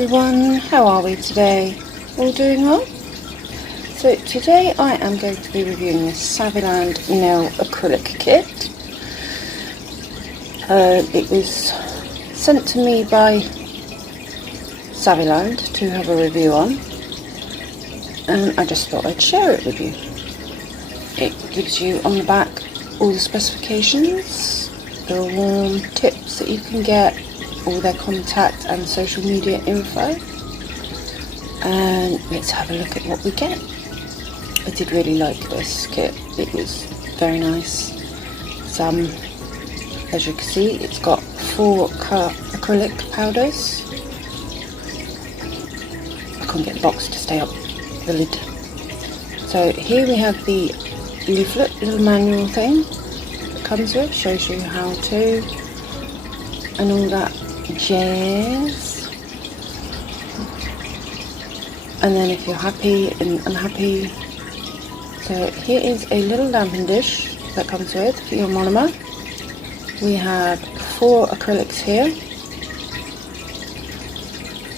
everyone, how are we today? All doing well? So today I am going to be reviewing this Saviland Nail Acrylic Kit. It was sent to me by Saviland to have a review on, and I just thought I'd share it with you. It gives you on the back all the specifications, the warm tips that you can get, all their contact and social media info, and let's have a look at what we get. I did really like this kit, it was very nice. As you can see, it's got 4 acrylic powders. I couldn't get the box to stay up the lid. So here we have the leaflet, little manual thing that comes with, shows you how to and all that jazz. And then if you're happy and unhappy, so here is a little damping dish that comes with for your monomer. We have 4 acrylics here.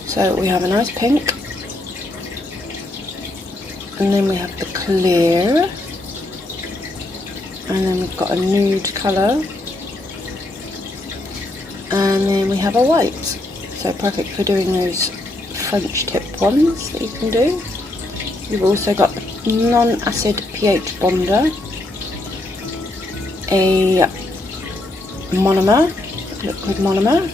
So we have a nice pink, and then we have the clear, and then we've got a nude colour, and then we have a white. So perfect for doing those French tip ones that you can do. You've also got non-acid pH bonder, a monomer, liquid monomer,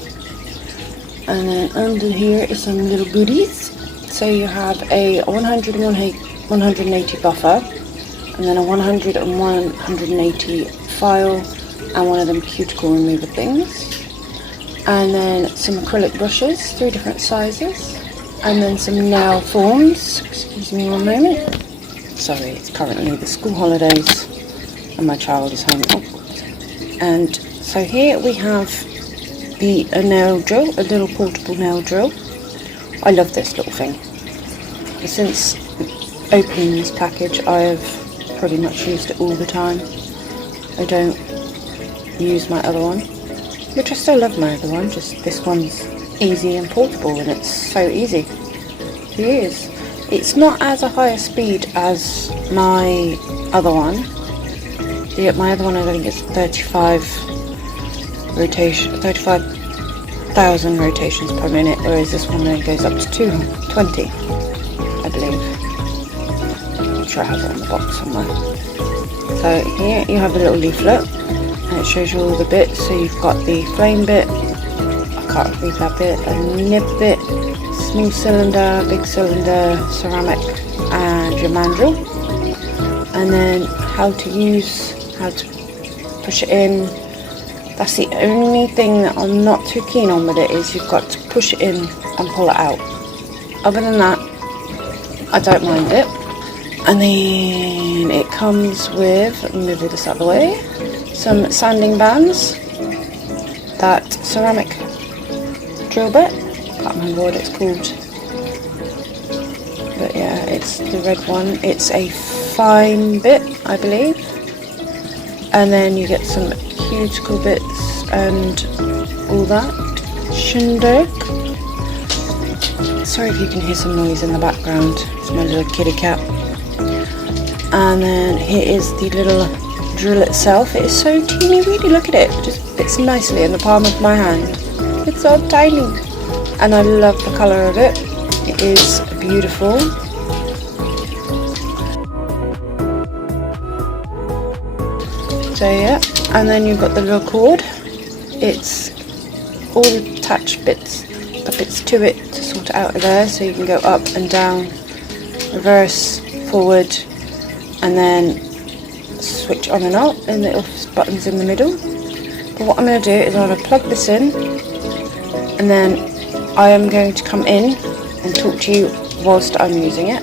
and then under here is some little goodies. So you have a 180 buffer, and then a 100 and 180 file, and one of them cuticle remover things, and then some acrylic brushes, 3 different sizes, and then some nail forms. Excuse me one moment. Sorry, it's currently the school holidays and my child is home. And so here we have a nail drill, a little portable nail drill. I love this little thing. Since opening this package, I have pretty much used it all the time. I don't use my other one, which I still love my other one, just this one's easy and portable, and it's so easy to use. It's not as a higher speed as my other one. My other one I think it's 35,000 rotations per minute, whereas this one only goes up to 220, I believe. I'm sure I have it on the box somewhere. So here you have a little leaflet, and it shows you all the bits. So you've got the flame bit, I can't read that bit, a nib bit, small cylinder, big cylinder, ceramic, and your mandrel. And then how to push it in. That's the only thing that I'm not too keen on with it, is you've got to push it in and pull it out. Other than that, I don't mind it. And then it comes with, let me move this out of the way, some sanding bands, that ceramic drill bit, can't remember what it's called, but yeah, it's the red one. It's a fine bit, I believe. And then you get some cuticle bits and all that. Shindig. Sorry if you can hear some noise in the background, it's my little kitty cat. And then here is the little drill itself. It is so teeny weeny, look at it. It just fits nicely in the palm of my hand. It's so tiny. And I love the colour of it. It is beautiful. So yeah, and then you've got the little cord. It's all the attached bits, the bits to it to sort it out of there, so you can go up and down, reverse, forward, and then switch on and off, and the off buttons in the middle. But what I'm going to do is I'm going to plug this in, and then I am going to come in and talk to you whilst I'm using it.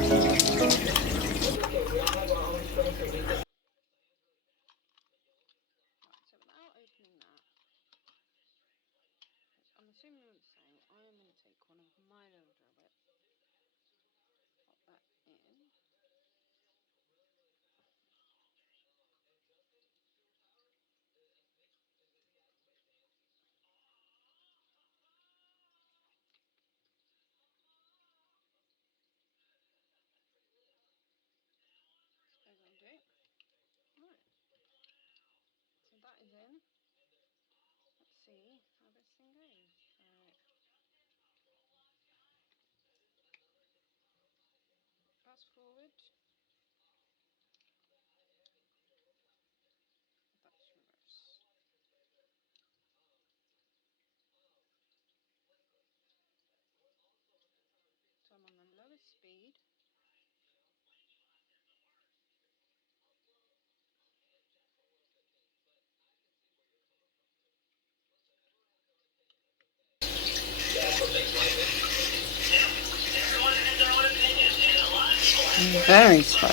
Very slow.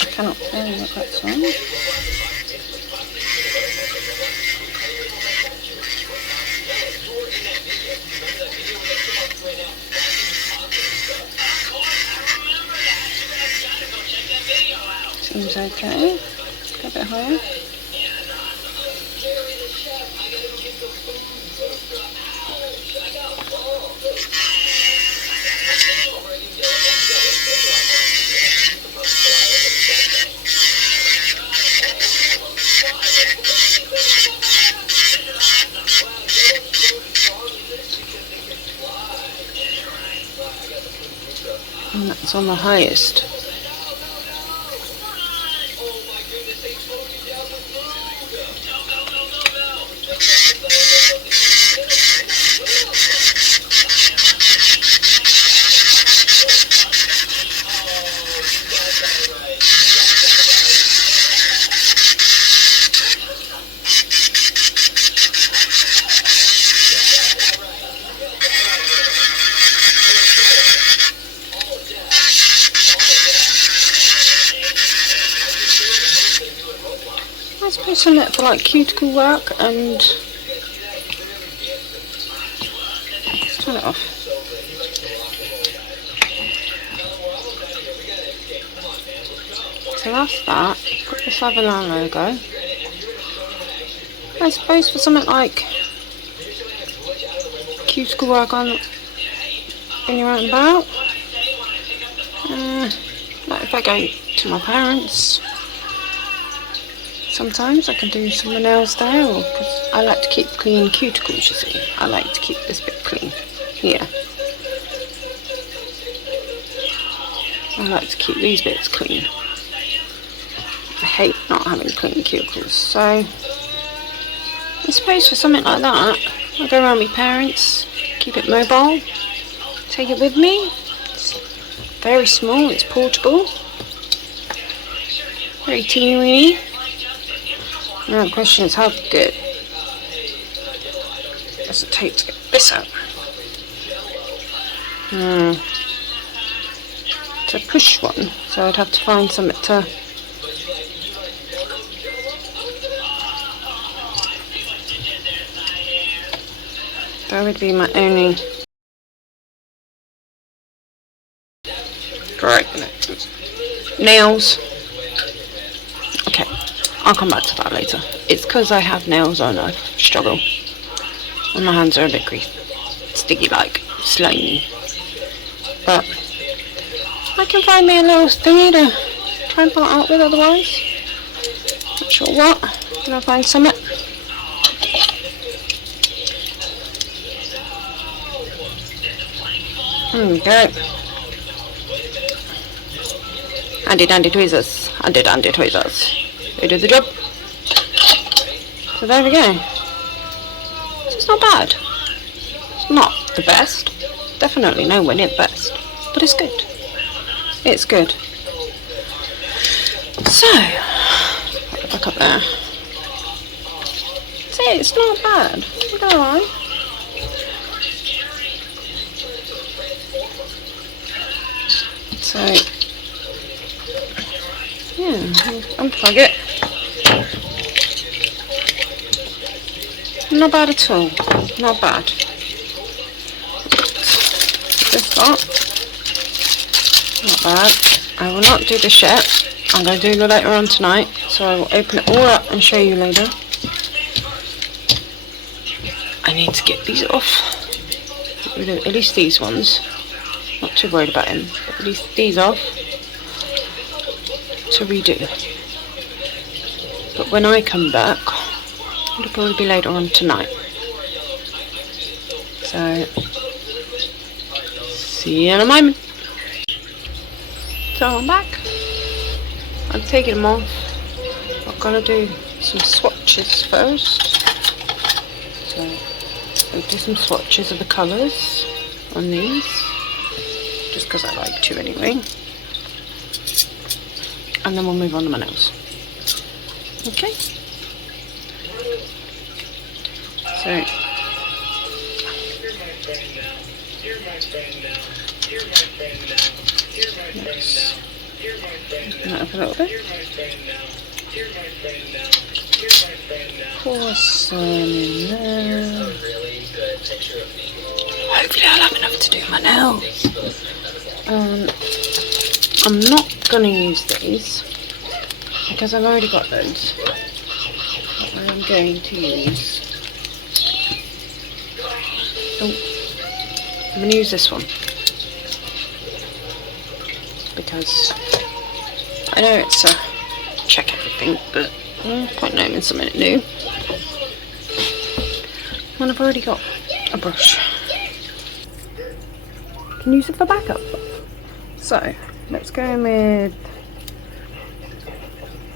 I cannot tell you what that's on. Seems okay. Go a bit higher. And that's on the highest. I suppose some for like cuticle work, and let's turn it off. So that's that. Got the Saviland logo. I suppose for something like cuticle work on when you're out and about. Like if I go to my parents, sometimes I can do some of the nails there, or because I like to keep clean cuticles, you see. I like to keep this bit clean here. I like to keep these bits clean. I hate not having clean cuticles, so I suppose for something like that, I go around my parents, keep it mobile, take it with me. It's very small, it's portable, very teeny weeny. Now the question is, how good does it take to get this out? It's a push one, so I'd have to find something to that would be my only nails. Okay, I'll come back to that later. It's because I have nails on, I struggle. And my hands are a bit sticky, like slimy. But I can find me a little thingy to try and pull it out with otherwise. Not sure what. Can I find something? Okay. Handy dandy tweezers. Handy dandy tweezers. They do the job. So there we go. So it's not bad. It's not the best. Definitely nowhere near the best. But it's good. It's good. So, put it back up there. See, it's not bad. You know why? So, yeah, unplug it. Not bad at all. Not bad. This lot. Not bad. I will not do this yet. I'm going to do it later on tonight. So I will open it all up and show you later. I need to get these off. Get rid of at least these ones. Not too worried about him, but at least these off to redo. But when I come back, it'll probably be later on tonight. So, see you in a moment. So I'm back. I'm taking them off. I've got to do some swatches first. So I'll do some swatches of the colours on these. Just because I like to anyway. and then we'll move on to my nails. Okay. So. Let's open that up a little bit. Pour some in there. Hopefully I'll have enough to do my nails. I'm not going to use these because I've already got those. I'm going to use... I'm going to use this one. Because I know it's a check everything, but point knowing something new. And I've already got a brush. Can use it for backup. So let's go in with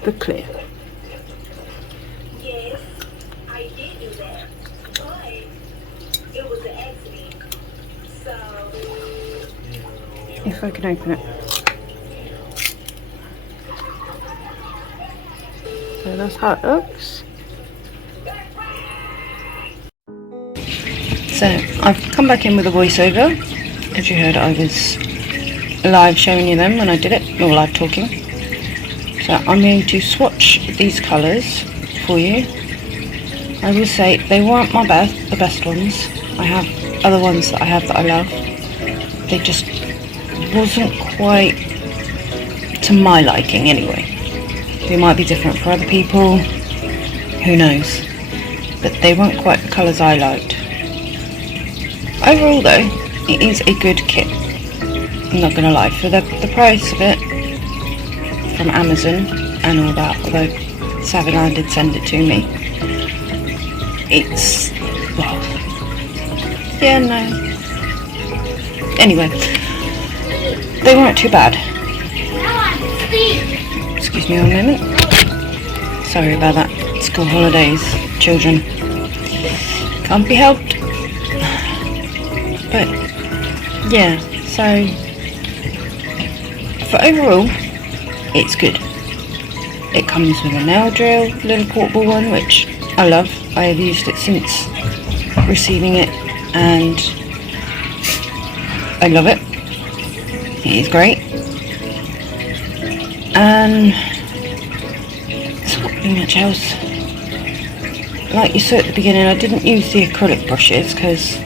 the clear. Yes, I did do that, but it was an accident. So if I can open it. So that's how it looks. So I've come back in with a voiceover. As you heard, I was live showing you them when I did it, or live talking. So I'm going to swatch these colours for you. I will say they weren't the best ones. I have other ones that I have that I love. They just wasn't quite to my liking anyway. They might be different for other people, who knows, but they weren't quite the colours I liked. Overall though, it is a good kit, I'm not going to lie. For the price of it, from Amazon and all that, although Saviland did send it to me, it's, well, yeah, no. Anyway, they weren't too bad. Excuse me one moment. Sorry about that. School holidays, children. Can't be helped. But yeah, so for overall, it's good. It comes with a nail drill, little portable one, which I love. I have used it since receiving it, and I love it. It is great. And it's not pretty much else. Like you saw at the beginning, I didn't use the acrylic brushes because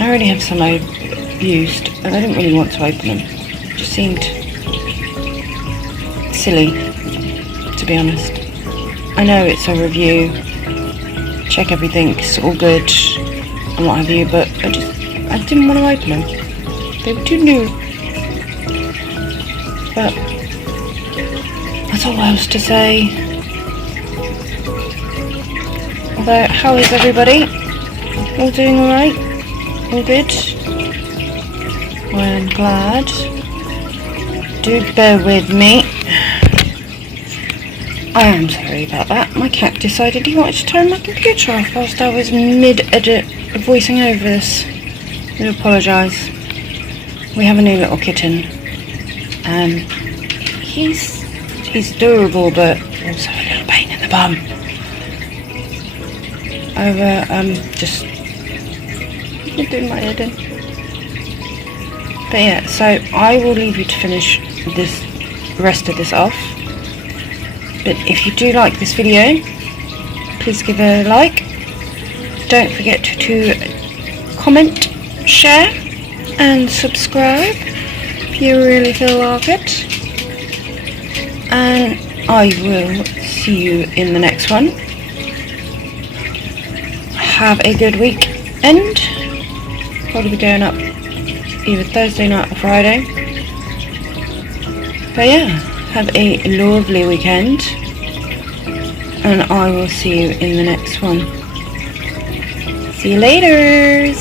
I already have some I used and I didn't really want to open them. It just seemed silly, to be honest. I know it's a review, check everything's all good and what have you, but I didn't want to open them. They were too new. But that's all else to say. Although, how is everybody? All doing alright? All good? Well, I'm glad. Do bear with me. I am sorry about that. My cat decided he wanted to turn my computer off whilst I was mid-edit voicing over this. I do apologise. We have a new little kitten. He's adorable, but also a little pain in the bum. Just doing my head in. But yeah, so I will leave you to finish this rest of this off. But if you do like this video, please give it a like. Don't forget to comment, share, and subscribe if you really feel like it. And I will see you in the next one. Have a good weekend. Probably be going up either Thursday night or Friday. But yeah, have a lovely weekend. And I will see you in the next one. See you later.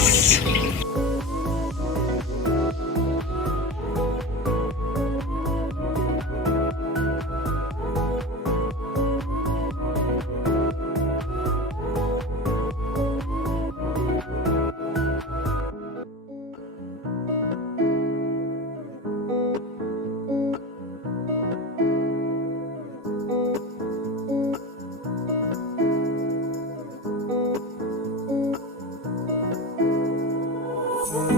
Bye.